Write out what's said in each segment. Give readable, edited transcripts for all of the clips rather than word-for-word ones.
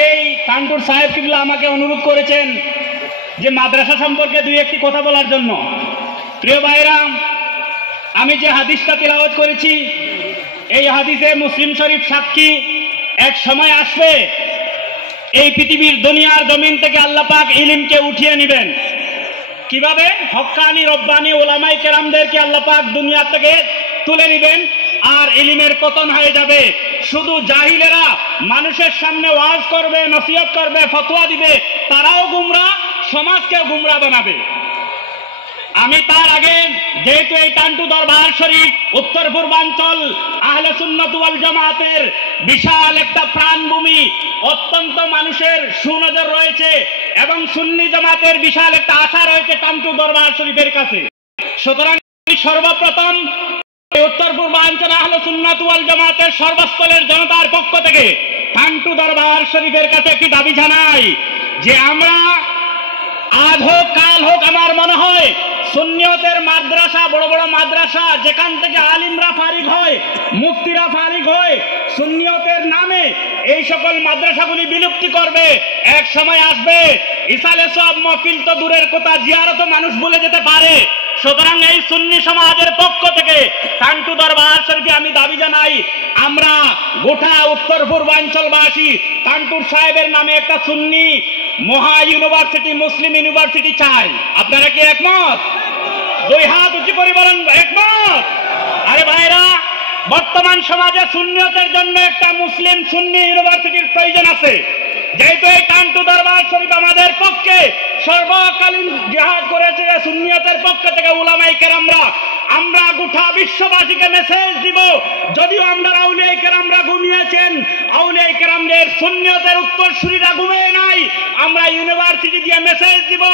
আগেই কানপুর সাহেব কিবলা আমাকে অনুরোধ করেছেন যে মাদ্রাসা সম্পর্কে দুই একটি কথা বলার জন্য। প্রিয় ভাইরা, আমি যে হাদিসটা তিলাওয়াত করেছি এই হাদিসে মুসলিম শরীফ সাক্ষী, এক সময় আসবে এই পৃথিবীর দুনিয়ার জমিন থেকে আল্লাহ পাক ইলমকে উঠিয়ে নেবেন। কিভাবে? হক্কানি রব্বানি ওলামাই কেরামদেরকে আল্লাহ পাক দুনিয়া থেকে তুলে নেবেন আর ইলমের পতন হয়ে যাবে। শুধু জাহিলেরা মানুষের সামনে ওয়াজ করবে, নসিহত করবে, ফতোয়া দিবে, তারাও গুমরাহ, সমাজকেও গুমরাহ বানাবে। আমি তার আগে যেহেতু এই টান্টু দরবার শরীফ উত্তর পূর্বাঞ্চল আহলে সুন্নাত ওয়াল জামাতের বিশাল একটা প্রাণভূমি, অত্যন্ত মানুষের সুনজর রয়েছে এবং সুন্নি জামাতের বিশাল একটা আশা রয়েছে টান্টু দরবার শরীফের কাছে। সুতরাং সর্বপ্রথম উত্তর পূর্বাঞ্চল আহলে সুন্নাত ওয়াল জামাতের সর্বস্তরের জনতার পক্ষ থেকে টান্টু দরবার শরীফের কাছে একটি দাবি জানাই যে আমরা আজ হোক কাল হোক, আমার মনে হয় সুন্নিয়তের মাদ্রাসা, বড় বড় মাদ্রাসা যেখান থেকে আলিমরা ফারিগ হয়, মুফতিরা ফারিগ হয়, সুন্নিয়তের নামে এই সকল মাদ্রাসাগুলি বিলুপ্তি করবে। এক সময় আসবে ইসালে সব মহফিল তো দূরের কথা, জিয়ারত মানুষ ভুলে যেতে পারে। সুতরাং এই সুন্নি সমাজের পক্ষ থেকে টান্টু দরবার শরীফে আমি দাবি জানাই, আমরা গোটা উত্তর পূর্বাঞ্চলবাসী টান্টুর সাহেবের নামে একটা সুন্নি মহা ইউনিভার্সিটি, মুসলিম ইউনিভার্সিটি চাই। আপনারা কি একমত? দুই হাত উঁচু করে বলেন একমত। আরে ভাইরা, বর্তমান সমাজে সুন্নিয়তের জন্য একটা মুসলিম সুন্নি ইউনিভার্সিটির প্রয়োজন আছে। যেহেতু এই টান্টু দরবার শরীফ আমাদের পক্ষে সর্বকালীন জিহাদ করেছে সুন্নিয়তের পক্ষ থেকে উলামায়ে কেরামরা, আমরা গোটা বিশ্ববাসীকে মেসেজ দিব, যদিও আমরা আউলিয়ায়ে কেরামরা ঘুমিয়েছেন, আউলিয়ায়ে কেরামদের সুন্নিয়তের উত্তরসূরিরা ঘুমিয়ে নাই, আমরা ইউনিভার্সিটি দিয়ে মেসেজ দিব।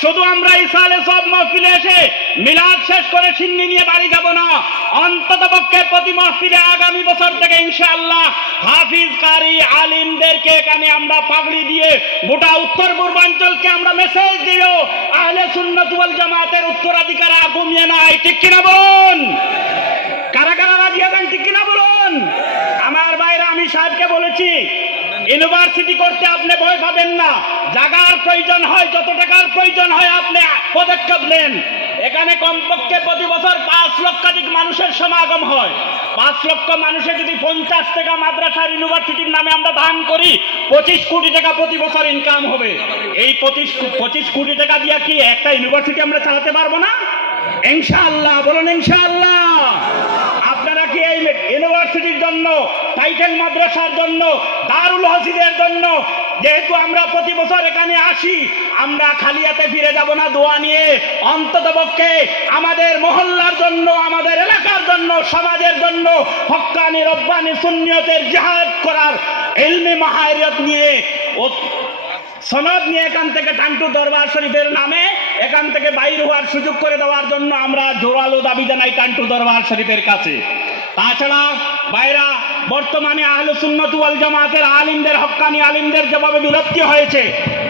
শুধু আমরা ইসালে সব মহফিলে এসে মিলাদ শেষ করে সিন্নি নিয়ে বাড়ি যাব না, অন্ততপক্ষে প্রতি মহফিলে আগামী বছর থেকে ইনশাআল্লাহ হাফিজ কারি আলিমদেরকে এখানে আমরা পাগড়ি দিয়ে গোটা উত্তর পূর্বাঞ্চলকে আমরা মেসেজ দিব, আহলে সুন্নাত ওয়াল জামাতের উত্তরাধিকার ঘুমিয়ে নাই। ঠিক কিনা বলুন? কারা কারা রাজি আছেন? ঠিক কিনা বলুন? আমার ভাইরা, আমি সাহেবকে বলেছি ইউনিভার্সিটি করতে আপনি ভয় পাবেন না, জায়গার প্রয়োজন হয়, যত টাকার প্রয়োজন হয় আপনি পদক্ষেপ নেন। এখানে কমপক্ষে প্রতি বছর 5 লক্ষাধিক মানুষের সমাগম হয়। 5 লক্ষ মানুষের যদি 50 টাকা মাদ্রাসার ইউনিভার্সিটির নামে আমরা দান করি, 25 কোটি টাকা প্রতি বছর ইনকাম হবে। এই 25 কোটি টাকা দিয়ে কি একটা ইউনিভার্সিটি আমরা চালাতে পারবো না? ইনশাআল্লাহ বলুন ইনশাআল্লাহ। আপনারা কি এই ইউনিভার্সিটির জন্য, টাইটেল মাদ্রাসার জন্য, দারুল হাদিসের জন্য, যেহেতু আমরা প্রতি বছর এখানে আসি, আমরা খালি হাতে ফিরে যাব না দোয়া নিয়ে, অন্ততপক্ষে আমাদের মহল্লার জন্য, আমাদের এলাকার জন্য, সমাজের জন্য হক্কানি রব্বানি সুন্নিয়তের জিহাদ করার ইলমি মাহারিয়ত নিয়ে সনদ নিয়ে এখান থেকে টান্টু দরবার শরীফের নামে এখান থেকে বাইর হওয়ার সুযোগ করে দেওয়ার জন্য আমরা জোরালো দাবি জানাই টান্টু দরবার শরীফের কাছে। তাছাড়া ভাইরা, বর্তমানে আহলে সুন্নাত ওয়াল জামাতের আলিমদের, হক্কানি আলিমদের যেভাবে বিলুপ্তি হয়েছে,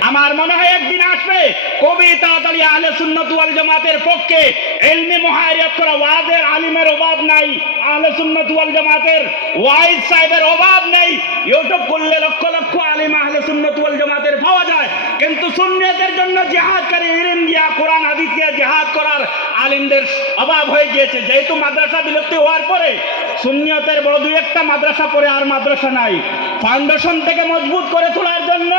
আমার মনে হয় একদিন আসবে খুবই তাড়াতাড়ি আহলে সুন্নাত ওয়াল জামাতের পক্ষে ইলমি মুহারিয়াত করা ওয়াজের আলিমের অভাব নাই, আহলে সুন্নাত ওয়াল জামাতের ওয়াইজ সাহেবের অভাব নেই। ইউটিউব করলে লক্ষ লক্ষ আলিম আহলে সুন্নাত ওয়াল জামাতের পাওয়া যায়, কিন্তু সুন্নিয়তের জন্য জিহাদকারী ইলম দিয়া, কোরআন হাদিস দিয়ে জিহাদ করার আলিমদের অভাব হয়ে গিয়েছে। যেহেতু মাদ্রাসা বিলুপ্তি হওয়ার পরে সুন্নিয়তের বড় দুই একটা মাদ্রাসা পরে আর মাদ্রাসা নাই, ফাউন্ডেশন থেকে মজবুত করে তোলার জন্য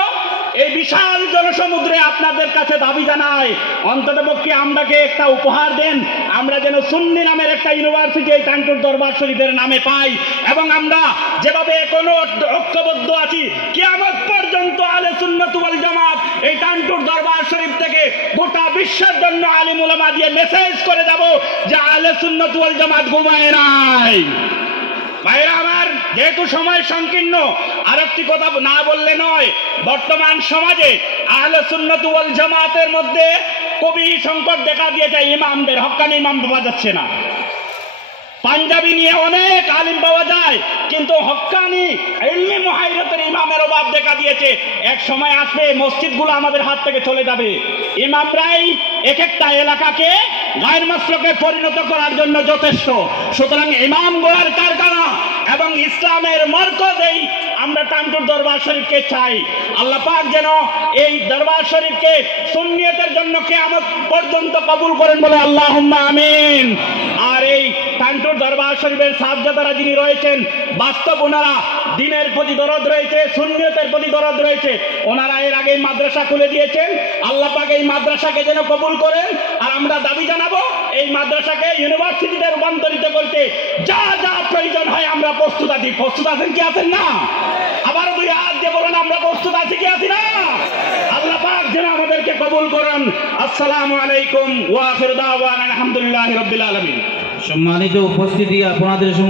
এই বিশাল জনসমুদ্রে আপনাদের কাছে দাবি জানাই, অন্ততপক্ষে আমরাকে একটা উপহার দেন, আমরা যেন সুন্নি নামের একটা ইউনিভার্সিটি এই টান্টুর দরবার শরীফের নামে পাই, এবং আমরা যেভাবে কোনো ঐক্যবদ্ধ আছি কিয়ামত পর্যন্ত আহলে সুন্নাত ওয়াল জামাত এই টান্টুর দরবার শরীফ থেকে গোটা বিশ্বের জন্য আলিম উলামা দিয়ে মেসেজ করে যাব যে আহলে সুন্নাত ওয়াল জামাত ঘুমায় নাই। ভাইরা আমার, যেহেতু সময় সংকীর্ণ, আরেকটি কথা না বললে নয়, বর্তমান সমাজে আহলে সুন্নাত ওয়াল জামাতের মধ্যে কবি সংকট দেখা দিয়েছে। ইমামদের, হক্কানি ইমাম পাওয়া যাচ্ছে না। পাঞ্জাবি নিয়ে অনেক আলিম পাওয়া যায়, কিন্তু হক্কানি ইলমি মুহাইরাতের ইমামের অভাব দেখা দিয়েছে। এক সময় আসবে মসজিদগুলো আমাদের হাত থেকে চলে যাবে, ইমামরাই এক একটা এলাকাকে গায়ের মাসলকে পরিণত করার জন্য যথেষ্ট। সুতরাং ইমাম গোয়ার কারখানা এবং ইসলামের মরকজ এই আমরা টানটুর দরবার শরীফকে চাই। আল্লাহ পাক যেন এই দরবার শরীফকে সুন্নিয়তের জন্য কিয়ামত পর্যন্ত কবুল করেন বলে আল্লাহুম্মা আমিন। আর এই টানটুর দরবার শরীফের সাহায্যতারা যিনি রয়েছেন, বাস্তব ওনারা দিনের প্রতি দরদ রয়েছে, সুন্নিয়তের প্রতি দরদ রয়েছে। ওনারা এর আগে মাদ্রাসা খুলে দিয়েছেন। আল্লাহ পাক এই মাদ্রাসাকে যেন কবুল করেন। আর আমরা দাবি জানাবো এই মাদ্রাসাকে ইউনিভার্সিটিতে রূপান্তরিত করতে যা যা প্রয়োজন হয় আমরা প্রস্তুত আছি। প্রস্তুত আছেন কি আছেন না? আবার দুই হাত দিয়ে বলুন আমরা প্রস্তুত আছি কি আছি না? আল্লাহ পাক যেন আমাদেরকে কবুল করেন। আসসালামু আলাইকুম ওয়া আখিরু দাওয়ানা আলহামদুলিল্লাহি রাব্বিল আলামিন। সম্মানিত উপস্থিতি, আপনাদের